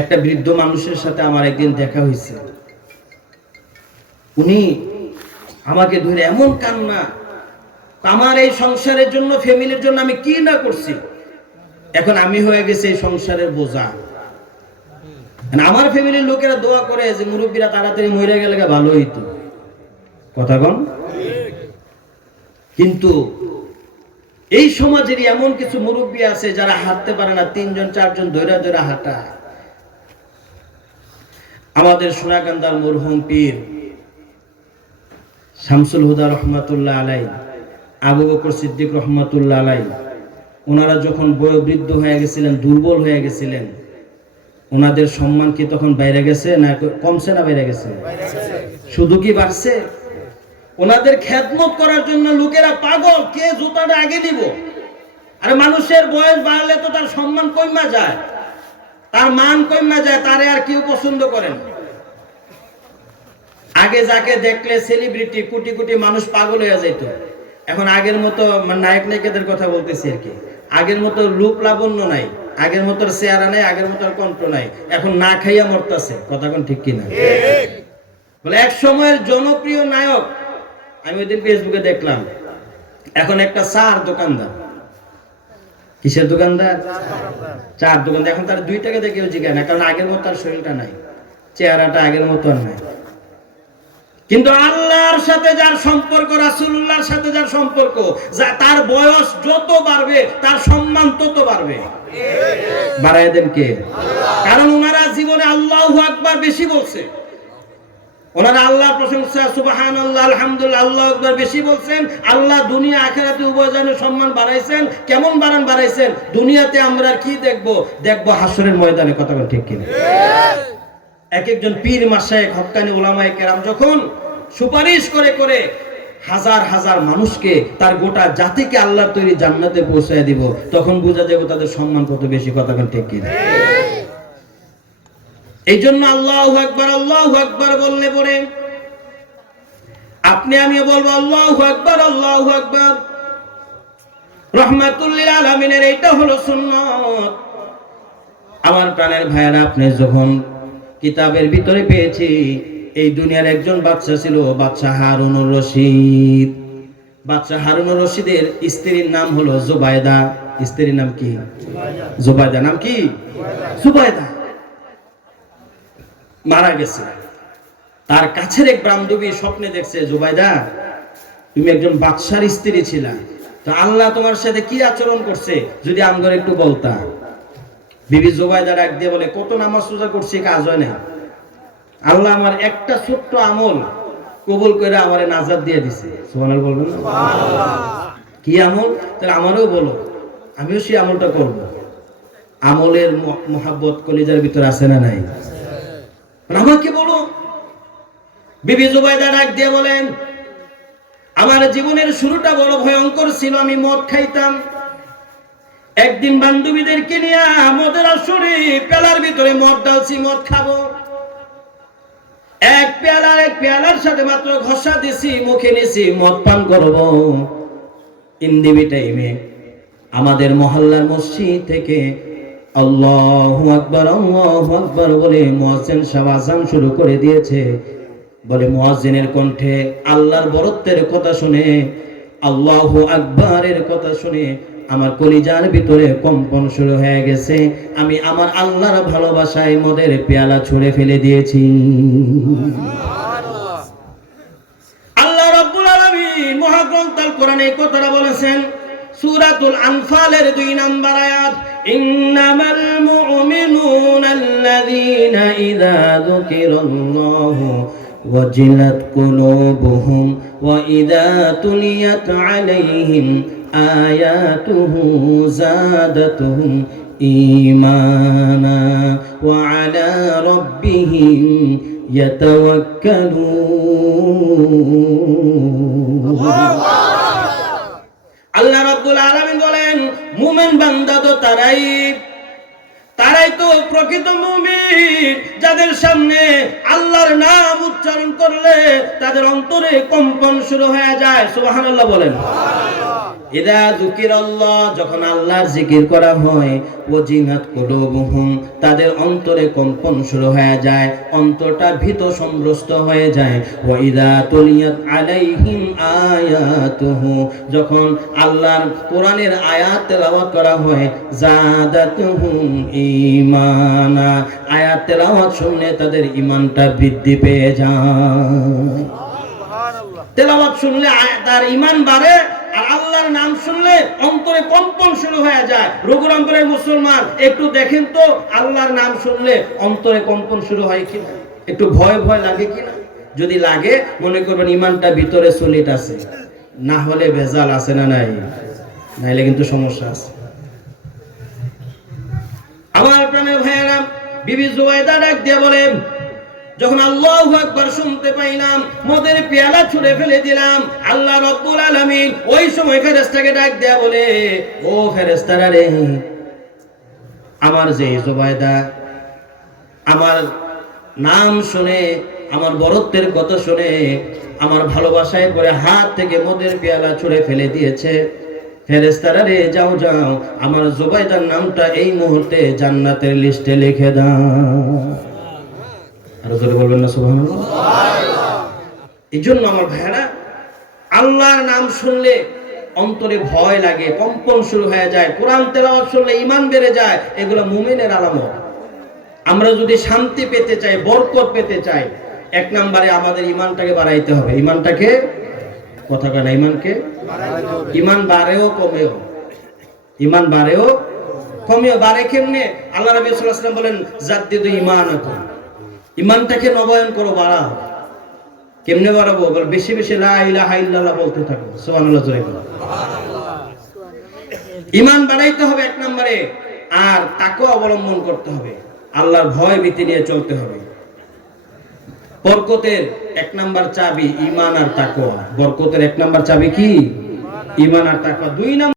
একটা বৃদ্ধ মানুষের সাথে আমার একদিন দেখা হয়েছে। উনি আমাকে ধরে এমন কান্না আমার এই সংসারের জন্য, ফ্যামিলির জন্য আমি কি না করছি? এখন আমি হয়ে গেছি এই সংসারের বোঝা। আমার ফ্যামিলির লোকেরা দোয়া করে যে, মুরব্বীরা তাড়াতাড়ি মরে গেলে ভালো হইতো। কথা কন? কিন্তু এই সমাজেরই এমন কিছু মুরব্বী আছে যারা হাঁটতে পারে না, তিনজন, চারজন দৈরা দৈরা হাঁটা আমাদের সোনাকান্দার মরহুম পীর শামসুল হুদা রহমাতুল্লাহ আলাই আবু বকর সিদ্দিক রহমাতুল্লাহ আলাই ওনারা যখন বয়োবৃদ্ধ হয়ে গেছিলেন, দুর্বল হয়ে গেছিলেন, ওনাদের সম্মান কি তখন বাইরে গেছে না কমছে না বাইরে গেছে? শুধু কি বাড়ছে? ওনাদের খেদমত করার জন্য লোকেরা পাগল, কে জুতাটা আগে নিব? আরে মানুষের বয়স বাড়লে তো তার সম্মান কমা যায়, তার মান কমা যায়, তারে আর কেউ পছন্দ করেন আগে যাকে দেখলে সেলিব্রিটি কোটি কোটি মানুষ পাগল হয়ে যেত এখন আগের মতো মানে নায়ক নায়িকাদের কথা বলতেছি আর কি। আগের মতো রূপ লাবণ্য নাই আগের মতো চেহারা নাই আগের মতো কণ্ঠ নাই। এখন না খাইয়া মরতাছে কথা কোন ঠিক কিনা? বলে এক সময়ের জনপ্রিয় নায়ক আমি ওই দিন ফেসবুকে দেখলাম। এখন একটা চার দোকানদার। কিসের দোকানদার? চার দোকানদার। এখন তার দুই টাকা জিগায় না কারণ আগের মতো তার শরীরটা নাই চেহারাটা আগের মতো আর নাই। কিন্তু আল্লাহর সাথে যার সম্পর্ক রাসূলুল্লাহর সাথে যার সম্পর্ক যা তার বয়স যত বাড়বে তার সম্মান তত বাড়বে। বাড়াই দেন কে? কারণ ওনারা জীবনে আল্লাহু আকবার বেশি বলছে। ওনারা আল্লাহর প্রশংসা সুবাহান আল্লাহ আলহামদুলিল্লাহ আল্লাহ আকবার বেশি বলছেন। আল্লাহ দুনিয়া আখেরাতে উভয় জনের সম্মান বাড়াইছেন। কেমন বাড়ান বাড়াইছেন? দুনিয়াতে আমরা কি দেখব? দেখব হাসরের ময়দানে কথা ঠিক কিনা? এক একজন পীর মাসায় হকানি ওলামায়ে কেরাম যখন সুপারিশ করে করে হাজার হাজার মানুষকে তার গোটা জাতিকে আল্লাহর তৈরি জান্নাতে পৌঁছায় দিব, তখন বোঝা যাবে তাদের সম্মান কত বেশি, কথা ঠিক কিনা? এই জন্য আল্লাহ একবার আল্লাহ একবার বললে পরে, আপনি আমি বলব আল্লাহ একবার আল্লাহ একবার রহমাতুল্লিল আলমিনের এইটা হলো সুন্নত। আমার প্রাণের ভাইয়ারা, আপনি যখন কিতাবের ভিতরে পেয়েছি এই দুনিয়ার একজন বাচ্চা ছিল বাচ্চা হারুনুর রশিদ। বাচ্চা হারুনুর রশিদের স্ত্রীর নাম হলো জুবায়দা। স্ত্রীর নাম কি? জুবায়দা। নাম কি? জুবায়দা। মারা গেছে। তার কাছের এক বান্ধবী স্বপ্নে দেখছে জুবাইদা তুমি একজন বাদশার স্ত্রী ছিলা। তো আল্লাহ তোমার সাথে কি আচরণ করছে? যদি আমগর একটু বলতা। বিবি জুবাইদা ডাক দিয়ে বলে, কত নামাজ সোজা করছি, কাজ হয় না। আল্লাহ আমার একটা ছোট্ট আমল কবুল করে আমারে নাজাদ দিয়ে দিছে। সুবহানাল্লাহ বলবেন না? কি আমল? তাহলে আমারও বলো। আমিও সেই আমলটা করব। আমলের মহাব্বত কলিজার ভিতর আছে না নাই? আমাকে বলো। বিবি জুবাইদা ডাক দিয়ে বলেন আমার জীবনের শুরুটা বড় ভয়ঙ্কর ছিল আমি মদ খাইতাম। একদিন বান্ধবীদেরকে নিয়ে মদের আসরে পেলার ভিতরে মদ ডালছি মদ খাব। এক পেয়ালার এক পেয়ালার সাথে মাত্র ঘষা দিছি, মুখে নিছি, মদ পান করব। ইন্দিবি টাইমে আমাদের মহল্লার মসজিদ থেকে আল্লাহু আকবার আল্লাহু আকবার বলে মুয়াজ্জিন সাহেব শুরু করে দিয়েছে। বলে মুয়াজ্জিনের কণ্ঠে আল্লাহর বরত্বের কথা শুনে, আল্লাহু আকবারের কথা শুনে আমার কলিজার ভিতরে কম্পন শুরু হয়ে গেছে। আমি আমার আল্লাহর ভালোবাসায় মদের পেয়ালা ছুঁড়ে ফেলে দিয়েছি। আল্লাহ রাব্বুল আলামিন মহাগ্রন্থ কোরআনে কথাটা বলেছেন আনফালের দুই নাম্বার আয়াত, ইন্নামাল আল্লাযীনা ইযা যুকিরাল্লাহু যাদাতুহুম ঈমানা ওয়া আলা রাব্বিহিম ইয়াতাওয়াক্কালুন আল্লাহ রাব্বুল আলামিন বলেন, মুমিন বান্দা তো তারাই তারাই তো প্রকৃত মুমিন, যাদের সামনে আল্লাহর নাম উচ্চারণ করলে তাদের অন্তরে কম্পন শুরু হয়ে যায়। সুবহানাল্লাহ বলেন। ইদা যুকিরাল্লাহ যখন আল্লাহর জিকির করা হয় কুলুবুহুম তাদের অন্তরে কম্পন শুরু হয়ে যায় অন্তরটা ভীত হয়ে যায়। ওয়া ইদা তুলিয়াত আলাইহিম আয়াতুহু যখন আল্লাহর কোরআনের আয়াত তেলাওয়াত করা হয় জাদাতুহুম ঈমানা। আয়াত তেলাওয়াত শুনলে তাদের ঈমানটা বৃদ্ধি পেয়ে যায়। তেলাওয়াত শুনলে তার ইমান বাড়ে আর আল্লাহর নাম শুনলে অন্তরে কম্পন শুরু হয়ে যায়। রঘুরামপুরের মুসলমান, একটু দেখেন তো, আল্লাহর নাম শুনলে অন্তরে কম্পন শুরু হয় কিনা? একটু ভয় ভয় লাগে কিনা? যদি লাগে, মনে করবেন ইমানটা ভিতরে সলিড আছে। না হলে ভেজাল আছে না নাই? নাইলে কিন্তু সমস্যা আছে। আমার প্রাণের ভাইয়েরা, বিবি জুবাইদা ডাক দিয়ে বলেন যখন আল্লাহ একবার শুনতে পাইলাম, মদের পেয়ালা ছুঁড়ে ফেলে দিলাম, আল্লাহ রব্বুল আলামিন ওই সময় ফেরেস্তাকে ডাক দেয়া বলে, ও ফেরেশতারা রে, আমার যে জুবাইদা আমার নাম শুনে, আমার বরত্বের কথা শুনে, আমার ভালোবাসায় করে হাত থেকে মদের পেয়ালা ছুঁড়ে ফেলে দিয়েছে। ফেরেস্তারা রে, যাও যাও, আমার জুবাইদার নামটা এই মুহূর্তে জান্নাতের লিস্টে লিখে দাও। বলবেন না এই জন্য আমার আল্লাহর নাম শুনলে অন্তরে ভয় লাগে, কম্পন শুরু হয়ে যায়, কোরআন তেলাওয়াত শুনলে ইমান বেড়ে যায়, এগুলো মুমিনের আলামত। আমরা যদি শান্তি পেতে চাই, বরকত পেতে চাই, এক নম্বরে আমাদের ইমানটাকে বাড়াইতে হবে। ইমানটাকে কথা কেন ইমানকে ইমান বাড়েও কমেও। ইমান বাড়েও কমেও। বাড়ে কেমনে? আল্লাহ নবী সাল্লাল্লাহু আলাইহি ওয়াসাল্লাম বলেন ঈমানাকুম। ইমানটাকে নবায়ন করো, বাড়াও। কেমনে বাড়াবো? বল বেশি বেশি লা ইলাহা বলতে থাকো করো ইমান বাড়াইতে হবে এক নম্বরে, আর তাকে অবলম্বন করতে হবে। আল্লাহর ভয় ভীতি নিয়ে চলতে হবে। বরকতের এক নাম্বার চাবি ইমান আর তাকওয়া। বরকতের এক নাম্বার চাবি কি? ইমান আর তাকওয়া। দুই নাম্বার